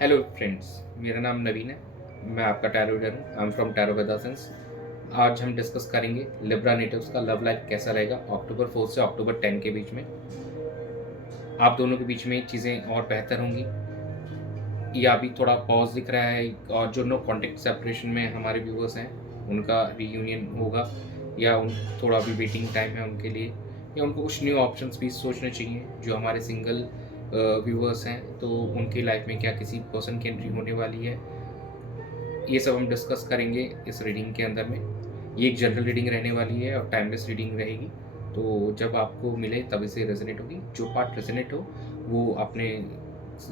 Hello friends, मेरा नाम नवीन है। मैं आपका टैरो रीडर हूँ। I am from tarot Vedasense. आज हम डिस्कस करेंगे लिब्रा नेटिव्स का लव लाइफ कैसा रहेगा अक्टूबर 4 से अक्टूबर 10 के बीच में। आप दोनों के बीच में चीज़ें और बेहतर होंगी या अभी थोड़ा पॉज दिख रहा है, और जो नो कॉन्टेक्ट सेपरेशन में हमारे व्यूवर्स हैं उनका रीयूनियन होगा, या उन थोड़ा अभी वेटिंग टाइम है उनके लिए, या उनको कुछ न्यू ऑप्शंस भी सोचने चाहिए। जो हमारे सिंगल व्यूवर्स हैं तो उनकी लाइफ में क्या किसी पर्सन की एंट्री होने वाली है, ये सब हम डिस्कस करेंगे इस रीडिंग के अंदर में। ये एक जनरल रीडिंग रहने वाली है और टाइमलेस रीडिंग रहेगी, तो जब आपको मिले तब इसे रेजोनेट होगी। जो पार्ट रेजोनेट हो वो आपने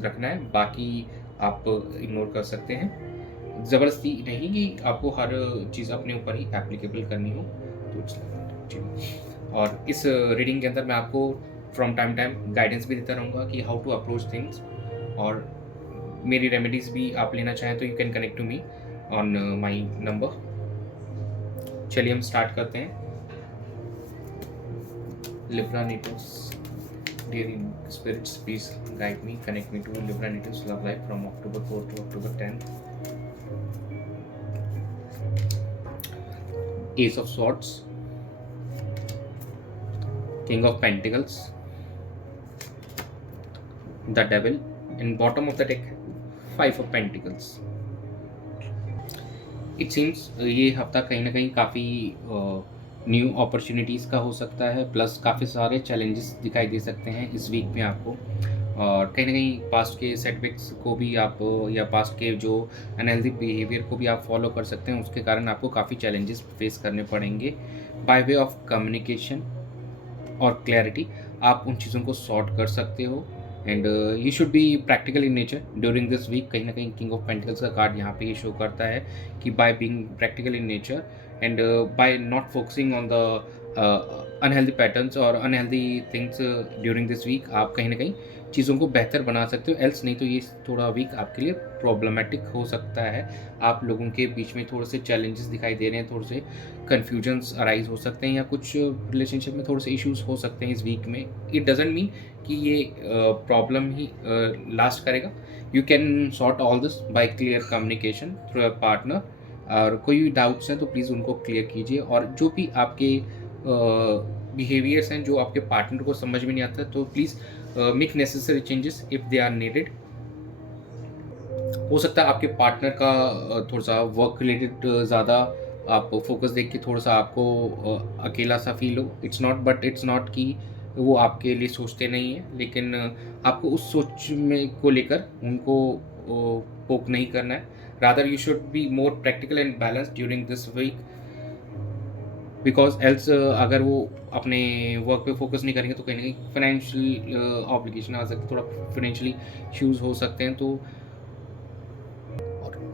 रखना है, बाकी आप इग्नोर कर सकते हैं। ज़बरदस्ती नहीं कि आपको हर चीज़ अपने ऊपर ही एप्लीकेबल करनी हो, तो ठीक। और इस रीडिंग के अंदर मैं आपको फ्रॉम टाइम टाइम गाइडेंस भी देता रहूँगा कि हाउ टू अप्रोच थिंग्स, और मेरी रेमेडीज़ भी आप लेना चाहें तो you can connect to me on my number. चलिए हम स्टार्ट करते हैं। Libra natives, dear spirits, please guide me, connect me to Libra natives love life from October 4 to October 10th. Ace of Swords, King of Pentacles, the Devil, and bottom of the deck Five of Pentacles. It seems ये हफ्ता कहीं ना कहीं काफ़ी new opportunities का हो सकता है, प्लस काफ़ी सारे चैलेंजेस दिखाई दे सकते हैं इस वीक में आपको। और कहीं ना कहीं पास्ट के सेटबैक्स को भी आप, या पास्ट के जो अनहेल्दी बिहेवियर को भी आप फॉलो कर सकते हैं। उसके कारण आपको काफ़ी चैलेंजेस फेस करने पड़ेंगे। बाय वे ऑफ कम्युनिकेशन और क्लैरिटी आप उन चीज़ों को सॉर्ट कर सकते हो। And you should be practical in nature during this week. कहीं ना कहीं किंग ऑफ पेंटिकल्स का कार्ड यहाँ पे ये शो करता है कि by being practical in nature and by not focusing on the unhealthy patterns और unhealthy things during this week, आप कहीं ना कहीं चीज़ों को बेहतर बना सकते हो। एल्स नहीं तो ये थोड़ा वीक आपके लिए प्रॉब्लमेटिक हो सकता है। आप लोगों के बीच में थोड़े से चैलेंजेस दिखाई दे रहे हैं, थोड़े से कन्फ्यूजन्स अराइज हो सकते हैं, या कुछ रिलेशनशिप में थोड़े से इश्यूज हो सकते हैं इस वीक में। इट डजेंट मीन कि ये प्रॉब्लम ही लास्ट करेगा। You can sort all this by clear communication through your partner. और कोई भी डाउट्स हैं तो प्लीज़ उनको क्लियर कीजिए, और जो भी आपके बिहेवियर्स हैं जो आपके पार्टनर को समझ में नहीं आता, तो please make necessary changes if they are needed. हो सकता है आपके पार्टनर का थोड़ा सा वर्क रिलेटेड ज़्यादा आप फोकस देख के थोड़ा सा आपको अकेला सा फील हो। इट्स नॉट कि वो आपके लिए सोचते नहीं हैं, लेकिन आपको उस सोच में को लेकर उनको पोक नहीं करना है। Rather you should be more practical and balance during this week, because else अगर वो अपने वर्क पे फोकस नहीं करेंगे तो कहीं ना कहीं फाइनेंशियल ऑब्लिगेशन आ सकती है, थोड़ा फाइनेंशियली इश्यूज हो सकते हैं। तो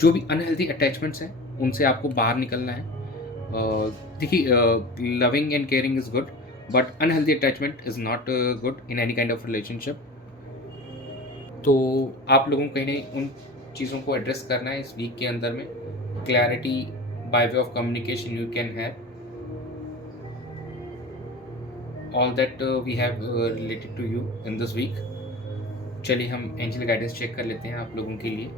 जो भी अनहेल्दी अटैचमेंट्स हैं उनसे आपको बाहर निकलना है। देखिए, loving and caring is good, but unhealthy attachment is not good in any kind of relationship. तो आप लोगों को कहीं नहीं उन चीज़ों को एड्रेस करना है इस वीक के अंदर में। Clarity by way of communication you can have all that we have related to you in this week. चलिए हम एंजल गाइडेंस चेक कर लेते हैं आप लोगों के लिए।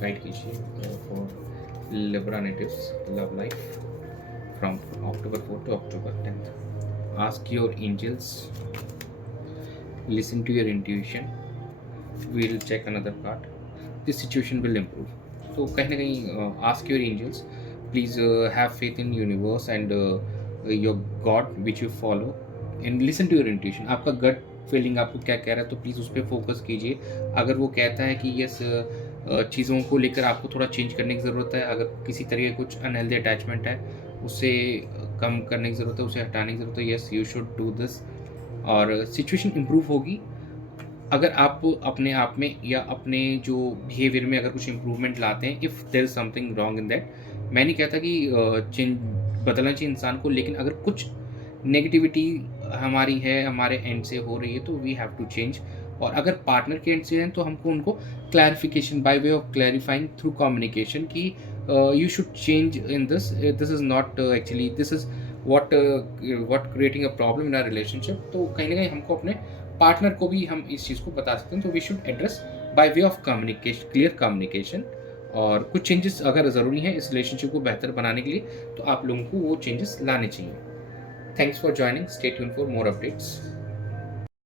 गाइड कीजिए for Libra natives love life from October 4 to October 10th. Ask your angels, listen to your intuition. We will check another card. This situation will improve. तो कहीं ना कहीं ask your angels, please have faith in universe and your God which you follow, and listen to your intuition. आपका gut feeling आपको क्या कह रहा है तो प्लीज़ उस पर फोकस कीजिए। अगर वो कहता है कि यस चीज़ों को लेकर आपको थोड़ा चेंज करने की ज़रूरत है, अगर किसी तरह का कुछ अनहेल्दी अटैचमेंट है उसे कम करने की ज़रूरत है, उसे हटाने की ज़रूरत है, yes you should do this, और सिचुएशन इम्प्रूव होगी। अगर आप अपने आप में या अपने जो बिहेवियर में अगर कुछ इम्प्रूवमेंट लाते हैं, if there is something wrong in that, मैं नहीं कहता कि चेंज बदलना चाहिए इंसान को, लेकिन अगर कुछ नेगेटिविटी हमारी है, हमारे एंड से हो रही है, तो वी हैव टू चेंज। और अगर पार्टनर के एंड से हैं तो हमको उनको clarification by way of clarifying through communication कि you should change in this is not actually this is what creating a problem in our relationship. तो कहीं ना कहीं हमको अपने पार्टनर को भी हम इस चीज़ को बता सकते हैं। तो we should address by way of communication, clear communication. और कुछ चेंजेस अगर ज़रूरी हैं इस रिलेशनशिप को बेहतर बनाने के लिए, तो आप लोगों को वो चेंजेस लाने चाहिए। Thanks for joining, stay tuned for more updates.